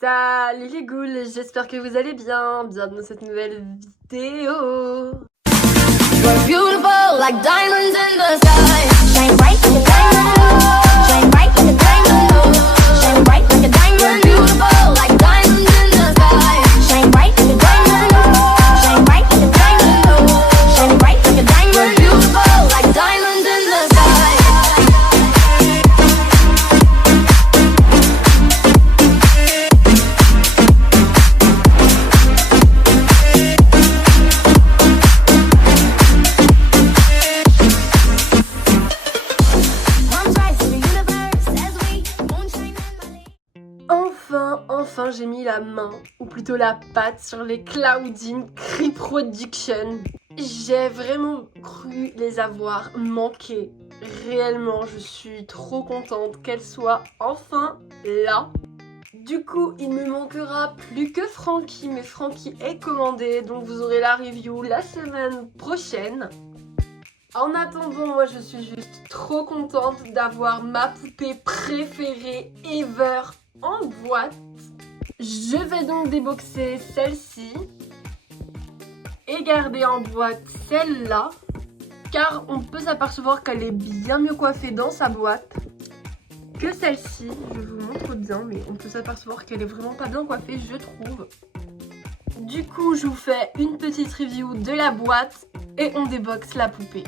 Salut les ghouls, j'espère que vous allez bien. Bienvenue dans cette nouvelle vidéo. We're beautiful like diamonds in the sky. Shine bright like a diamond. Shine bright like a diamond. Shine bright like a diamond. We're beautiful like diamonds in the sky. Shine bright like a diamond. Shine bright like a diamond. Shine bright like a diamond. We're beautiful like diamonds in the sky. Enfin, j'ai mis la main, ou plutôt la patte, sur les Cloudin Cree Production. J'ai vraiment cru les avoir manqués. Réellement, je suis trop contente qu'elles soient enfin là. Du coup, il me manquera plus que Frankie, mais Frankie est commandé, donc vous aurez la review la semaine prochaine. En attendant, moi je suis juste trop contente d'avoir ma poupée préférée ever en boîte. Je vais donc déboxer celle-ci et garder en boîte celle-là, car on peut s'apercevoir qu'elle est bien mieux coiffée dans sa boîte que celle-ci. Je vous montre bien, mais on peut s'apercevoir qu'elle est vraiment pas bien coiffée, je trouve. Du coup, je vous fais une petite review de la boîte et on déboxe la poupée.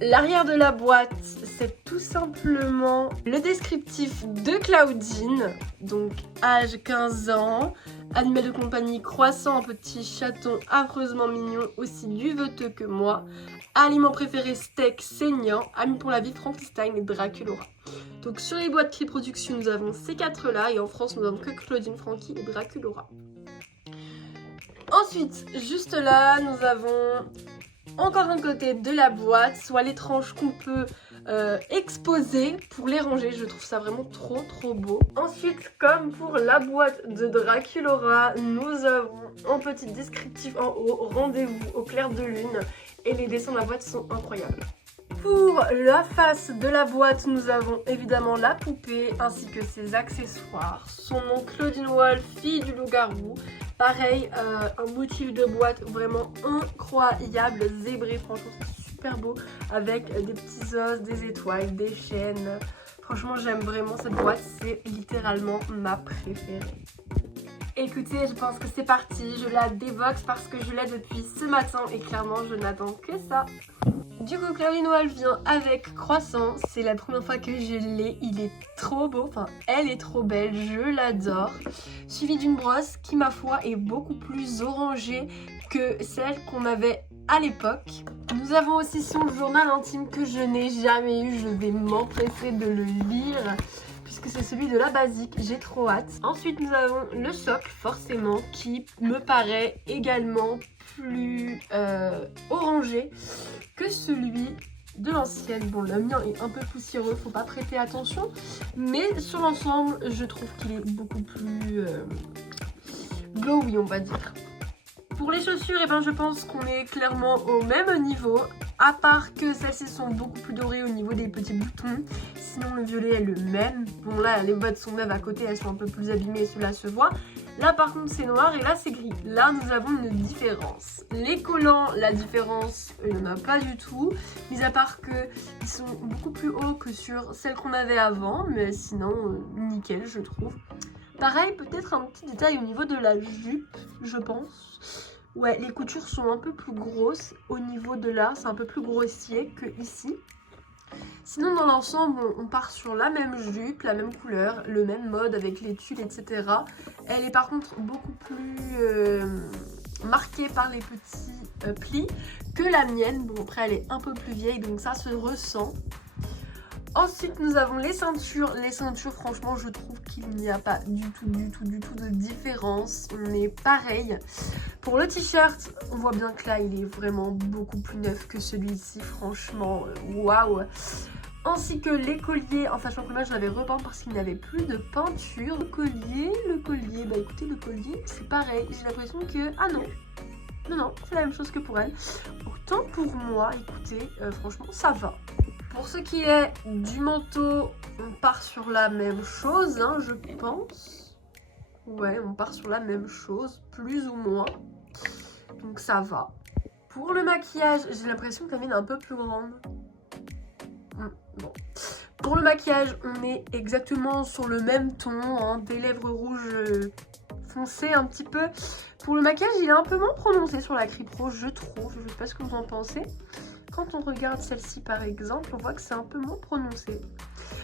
L'arrière de la boîte, c'est tout simplement le descriptif de Cloudin. Donc âge 15 ans, animal de compagnie croissant, un petit chaton affreusement mignon, aussi duveteux que moi. Aliment préféré steak saignant, ami pour la vie Frankenstein et Draculaura. Donc sur les boîtes Cree Production, nous avons ces quatre là, et en France nous avons que Cloudin, Frankie et Draculaura. Ensuite, juste là, nous avons encore un côté de la boîte, soit les tranches qu'on peut exposer pour les ranger. Je trouve ça vraiment trop beau. Ensuite, comme pour la boîte de Draculaura, nous avons un petit descriptif en haut, rendez-vous au clair de lune, et les dessins de la boîte sont incroyables. Pour la face de la boîte, nous avons évidemment la poupée ainsi que ses accessoires. Son nom Claudine Wolf, fille du loup-garou. Pareil, un motif de boîte vraiment incroyable, zébré, franchement c'est super beau, avec des petits os, des étoiles, des chaînes. Franchement j'aime vraiment cette boîte, c'est littéralement ma préférée. Écoutez, je pense que c'est parti, je la déboxe parce que je l'ai depuis ce matin et clairement je n'attends que ça. Du coup, Claudine Wolf vient avec Croissant, c'est la première fois que je l'ai, il est trop beau, enfin elle est trop belle, je l'adore. Suivi d'une brosse qui, ma foi, est beaucoup plus orangée que celle qu'on avait à l'époque. Nous avons aussi son journal intime que je n'ai jamais eu, je vais m'empresser de le lire puisque c'est celui de la basique, j'ai trop hâte. Ensuite nous avons le socle forcément qui me paraît également plus orangé que celui de l'ancienne. Bon, le mien est un peu poussiéreux, faut pas prêter attention, mais sur l'ensemble je trouve qu'il est beaucoup plus glowy, on va dire. Pour les chaussures, eh ben, je pense qu'on est clairement au même niveau, à part que celles-ci sont beaucoup plus dorées au niveau des petits boutons. Sinon le violet est le même. Bon là les bottes sont neuves à côté, elles sont un peu plus abîmées, cela se voit. Là par contre c'est noir et là c'est gris. Là nous avons une différence. Les collants, la différence il n'y en a pas du tout. Mis à part qu'ils sont beaucoup plus hauts que sur celles qu'on avait avant. Mais sinon nickel je trouve. Pareil, peut-être un petit détail au niveau de la jupe, je pense. Ouais, les coutures sont un peu plus grosses au niveau de là, c'est un peu plus grossier que ici. Sinon, dans l'ensemble, on part sur la même jupe, la même couleur, le même mode avec les tulles, etc. Elle est par contre beaucoup plus marquée par les petits plis que la mienne. Bon, après, elle est un peu plus vieille, donc ça se ressent. Ensuite, nous avons les ceintures. Les ceintures, franchement, je trouve qu'il n'y a pas du tout de différence. On est pareil. Pour le t-shirt, on voit bien que là, il est vraiment beaucoup plus neuf que celui-ci. Franchement, waouh! Ainsi que les colliers, en sachant que là, je l'avais repeint parce qu'il n'y avait plus de peinture. Le collier, bah écoutez, le collier, c'est pareil. J'ai l'impression que... Ah non! Non, c'est la même chose que pour elle. Autant pour moi, écoutez, franchement, ça va. Pour ce qui est du manteau, on part sur la même chose, hein, je pense. Ouais, on part sur la même chose, plus ou moins. Donc ça va. Pour le maquillage, j'ai l'impression que la mienne est un peu plus grande. Bon. Pour le maquillage, on est exactement sur le même ton, hein, des lèvres rouges foncées un petit peu. Pour le maquillage, il est un peu moins prononcé sur la Cripro, je trouve. Je sais pas ce que vous en pensez. Quand on regarde celle-ci par exemple, on voit que c'est un peu moins prononcé.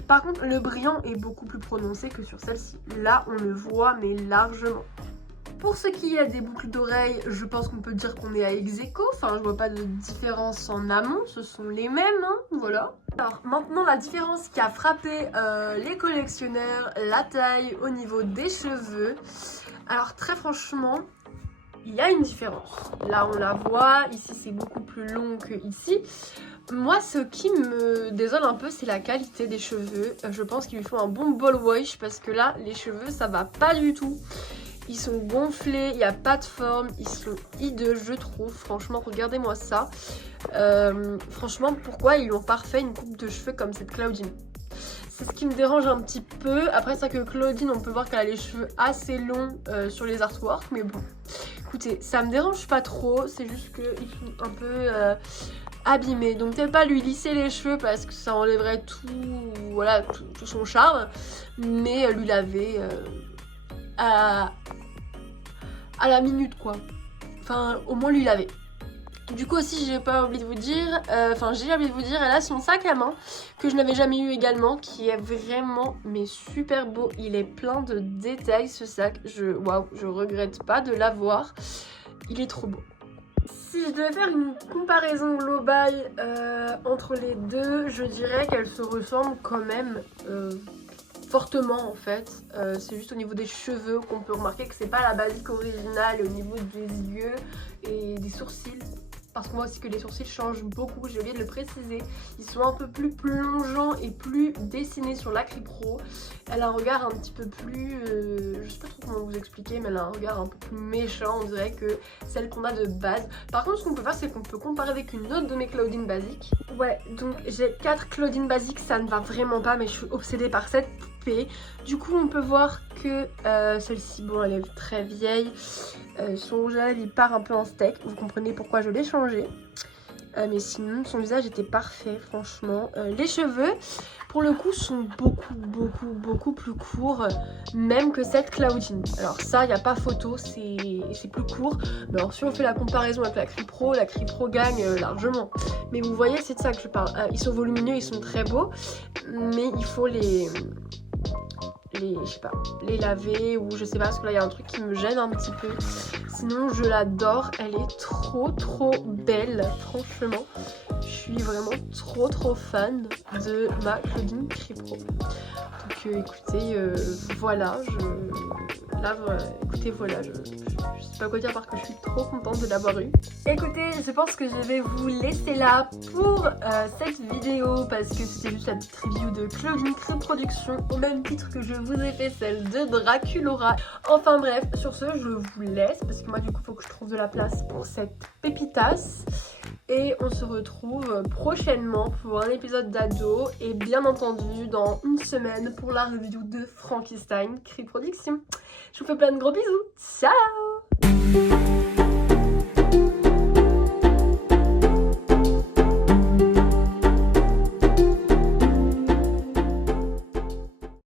Par contre, le brillant est beaucoup plus prononcé que sur celle-ci. Là, on le voit, mais largement. Pour ce qui est des boucles d'oreilles, je pense qu'on peut dire qu'on est à ex-aequo. Enfin, je vois pas de différence en amont, ce sont les mêmes, hein, voilà. Alors maintenant, la différence qui a frappé les collectionneurs, la taille au niveau des cheveux. Alors très franchement, il y a une différence. Là, on la voit, ici c'est beaucoup plus long que ici. Moi, ce qui me désole un peu, c'est la qualité des cheveux. Je pense qu'il lui faut un bon ball wash parce que là, les cheveux, ça va pas du tout. Ils sont gonflés, il n'y a pas de forme, ils sont hideux, je trouve. Franchement, regardez-moi ça. Franchement, pourquoi ils n'ont pas refait une coupe de cheveux comme cette Claudine? C'est ce qui me dérange un petit peu. Après, c'est que Claudine, on peut voir qu'elle a les cheveux assez longs sur les artworks. Mais bon, écoutez, ça me dérange pas trop. C'est juste qu'ils sont un peu abîmés. Donc peut-être pas lui lisser les cheveux parce que ça enlèverait tout, voilà, tout son charme. Mais lui laver à la minute, quoi. Enfin, au moins lui laver. Du coup aussi, j'ai oublié de vous dire, elle a son sac à main que je n'avais jamais eu également, qui est vraiment mais super beau. Il est plein de détails ce sac. Waouh, je regrette pas de l'avoir. Il est trop beau. Si je devais faire une comparaison globale entre les deux, je dirais qu'elles se ressemblent quand même fortement en fait. C'est juste au niveau des cheveux qu'on peut remarquer que c'est pas la basique originale, au niveau des yeux et des sourcils. Parce que moi aussi que les sourcils changent beaucoup, j'ai oublié de le préciser. Ils sont un peu plus plongeants et plus dessinés sur la Cripro. Elle a un regard un petit peu plus... je sais pas trop comment vous expliquer, mais elle a un regard un peu plus méchant, on dirait que celle qu'on a de base. Par contre, ce qu'on peut faire, c'est qu'on peut comparer avec une autre de mes Claudine basiques. Ouais, donc j'ai 4 Claudine basiques, ça ne va vraiment pas, mais je suis obsédée par cette poupée. Du coup, on peut voir que celle-ci, bon, elle est très vieille. Son rouge à lèvres, il part un peu en steak. Vous comprenez pourquoi je l'ai changé. Mais sinon, son visage était parfait, franchement. Les cheveux, pour le coup, sont beaucoup plus courts, même que cette Claudine. Alors ça, il n'y a pas photo, c'est plus court. Mais alors, si on fait la comparaison avec la Cripro gagne largement. Mais vous voyez, c'est de ça que je parle. Ils sont volumineux, ils sont très beaux, mais il faut je sais pas, les laver ou je sais pas, parce que là il y a un truc qui me gêne un petit peu. Sinon je l'adore, elle est trop belle, franchement. Je suis vraiment trop fan de ma Claudine Cripro. Donc écoutez, voilà, je sais pas quoi dire parce que je suis trop contente de l'avoir eu. Écoutez, je pense que je vais vous laisser là pour cette vidéo parce que c'était juste la petite review de Claudine Criproduktion au même titre que je vous ai fait celle de Draculaura. Enfin bref, sur ce, je vous laisse parce que moi du coup, il faut que je trouve de la place pour cette pépitas. Et on se retrouve prochainement pour un épisode d'ado et bien entendu dans une semaine pour la review de Frankenstein Criproduktion. Je vous fais plein de gros bisous. Ciao!